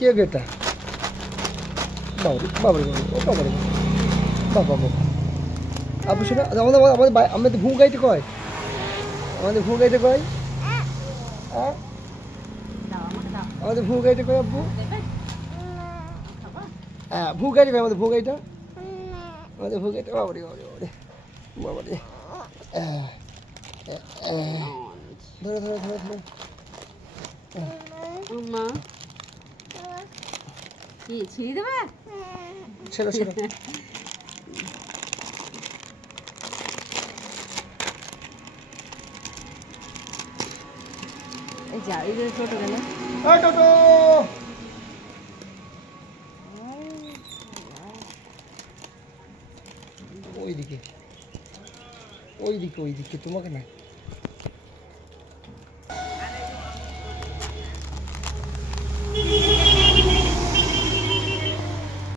কে গেটা বাবরি বাবরি বাবরি ও বাবরি বাবা বাবা আপু শোনো আমাদের আমাদের আমাদের ভূ গাইতে কয় আমাদের ভূ গাইতে কয় হ্যাঁ আমাদের ভূ গাইতে কয় আব্বু হ্যাঁ ভূ গাইতে কয় আমাদের ভূ গাইটা আমাদের ভূ গাইতে বাবরি বাবরি বাবরি বাবরি ধরো ধরো ধরো ধরো মা কি ছিঁড়ে দেবে ছেড়ো ছেড়ো এই যা এই যে ছোট গেল টোটো ওইদিকে ওইদিকে ওইদিকে তোমাকে না